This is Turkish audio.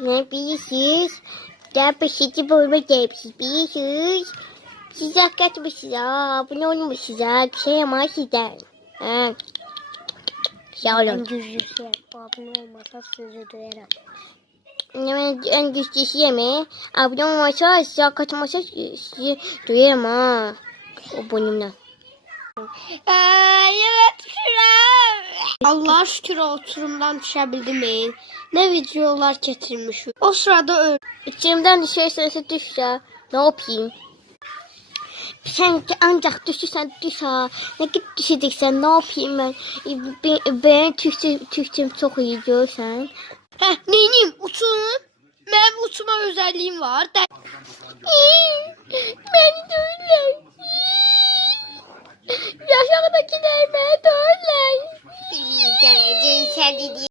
Ne biliyorsunuz? Daha basit bölme gelmişsiniz biliyorsunuz. Siz hakikaten abone olmuşsunuz ha. Bir şey ama sizden. Ha. Sağ olun. En güçlüsü abone olmasa sizi duyarım. En güçlüsü mi? Abone olmasa size katılmasa sizi duyarım ha. O bölümden. Evet şuram. Allah'a şükür oturumdan düşebildim. Ne videolar getirmiş. O sırada İçimden düşerse düşse ne yapayım? Sen ancak düşürsen düş ha. Ne git düşeceksen ne yapayım ben? Ben Türkçem çok iyi diyorsan. neyim uçurum. Benim uçma özelliğim var. Beni de öyle. Yaşamdakiler beni de öyle.